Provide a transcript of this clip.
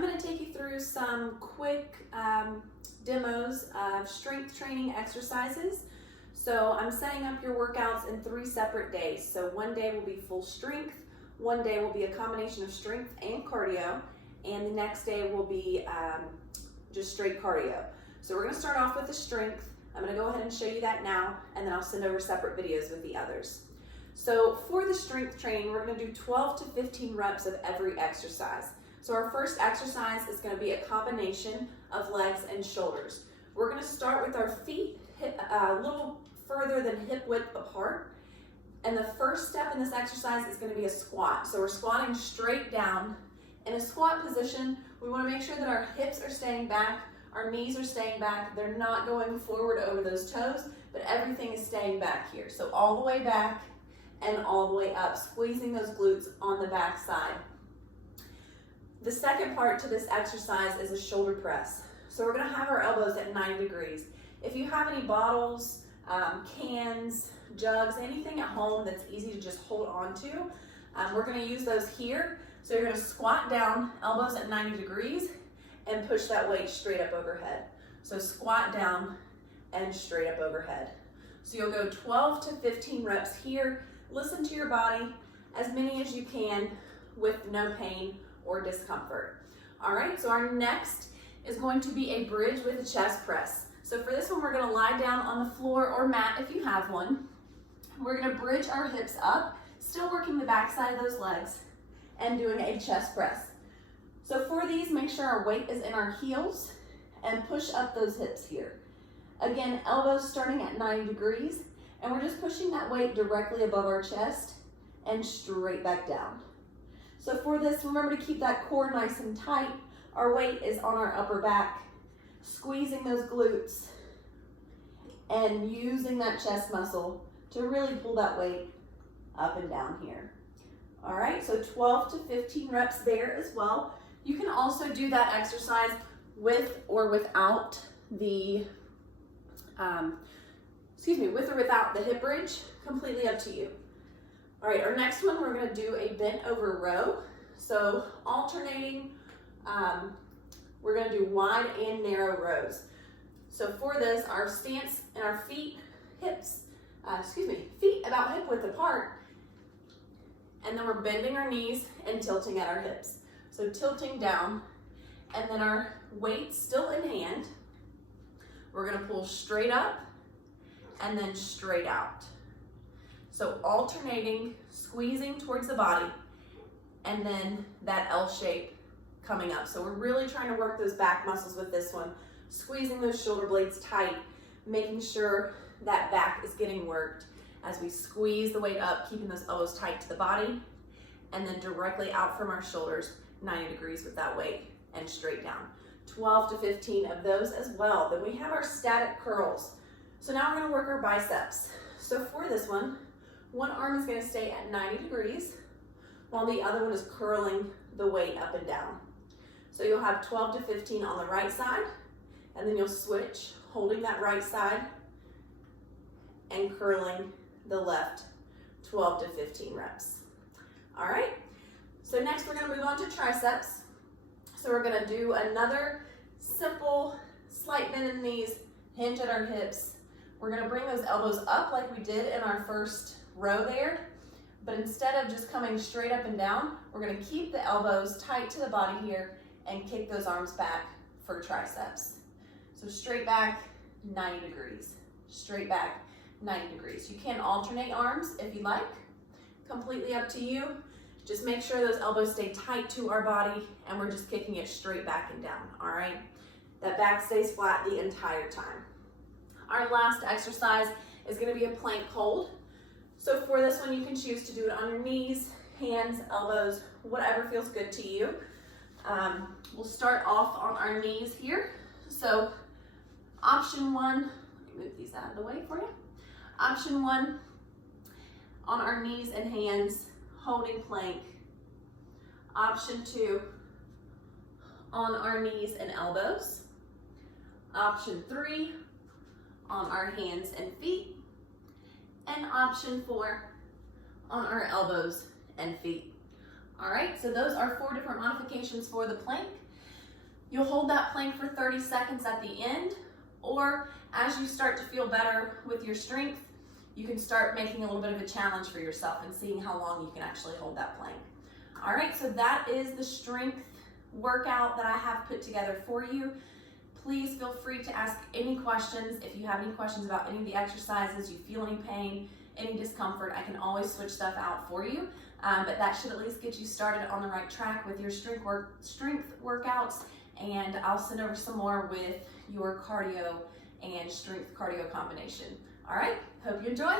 I'm going to take you through some quick demos of strength training exercises. So I'm setting up your workouts in 3 separate days. So one day will be full strength, one day will be a combination of strength and cardio, and the next day will be just straight cardio. So we're going to start off with the strength. I'm going to go ahead and show you that now, and then I'll send over separate videos with the others. So for the strength training, we're going to do 12 to 15 reps of every exercise. So our first exercise is going to be a combination of legs and shoulders. We're going to start with our feet a little further than hip width apart. And the first step in this exercise is going to be a squat. So we're squatting straight down. In a squat position, we want to make sure that our hips are staying back, our knees are staying back. They're not going forward over those toes, but everything is staying back here. So all the way back and all the way up, squeezing those glutes on the back side. The second part to this exercise is a shoulder press. So we're going to have our elbows at 90 degrees. If you have any bottles, cans, jugs, anything at home that's easy to just hold on to, we're going to use those here. So you're going to squat down, elbows at 90 degrees, and push that weight straight up overhead. So squat down and straight up overhead. So you'll go 12 to 15 reps here. Listen to your body, as many as you can with no pain or discomfort. All right, so our next is going to be a bridge with a chest press. So for this one, we're going to lie down on the floor or mat if you have one. We're going to bridge our hips up, still working the back side of those legs, and doing a chest press. So for these, make sure our weight is in our heels and push up those hips here. Again, elbows starting at 90 degrees, and we're just pushing that weight directly above our chest and straight back down. So for this, remember to keep that core nice and tight. Our weight is on our upper back, squeezing those glutes and using that chest muscle to really pull that weight up and down here. All right, so 12 to 15 reps there as well. You can also do that exercise with or without the, with or without the hip bridge, completely up to you. All right, our next one, we're gonna do a bent over row. So alternating, we're gonna do wide and narrow rows. So for this, our stance and our feet about hip width apart, and then we're bending our knees and tilting at our hips. So tilting down, and then our weight still in hand. We're gonna pull straight up and then straight out. So alternating, squeezing towards the body, and then that L shape coming up. So we're really trying to work those back muscles with this one, squeezing those shoulder blades tight, making sure that back is getting worked as we squeeze the weight up, keeping those elbows tight to the body, and then directly out from our shoulders, 90 degrees with that weight, and straight down. 12 to 15 of those as well. Then we have our static curls. So now we're gonna work our biceps. So for this one arm is gonna stay at 90 degrees, while the other one is curling the weight up and down. So you'll have 12 to 15 on the right side, and then you'll switch, holding that right side and curling the left, 12 to 15 reps. All right, so next we're gonna move on to triceps. So we're gonna do another simple slight bend in the knees, hinge at our hips. We're gonna bring those elbows up like we did in our first row there, but instead of just coming straight up and down, we're gonna keep the elbows tight to the body here and kick those arms back for triceps. So straight back, 90 degrees. Straight back, 90 degrees. You can alternate arms if you like, completely up to you. Just make sure those elbows stay tight to our body and we're just kicking it straight back and down, all right? That back stays flat the entire time. Our last exercise is gonna be a plank hold. So for this one, you can choose to do it on your knees, hands, elbows, whatever feels good to you. We'll start off on our knees here. So option one, let me move these out of the way for you. Option one, on our knees and hands, holding plank. Option two, on our knees and elbows. Option three, on our hands and feet. And option four, on our elbows and feet. All right, so those are 4 different modifications for the plank. You'll hold that plank for 30 seconds at the end, or as you start to feel better with your strength, you can start making a little bit of a challenge for yourself and seeing how long you can actually hold that plank. All right, so that is the strength workout that I have put together for you. Please feel free to ask any questions. If you have any questions about any of the exercises, you feel any pain, any discomfort, I can always switch stuff out for you. But that should at least get you started on the right track with your strength workouts, and I'll send over some more with your cardio and strength cardio combination. All right, hope you enjoy.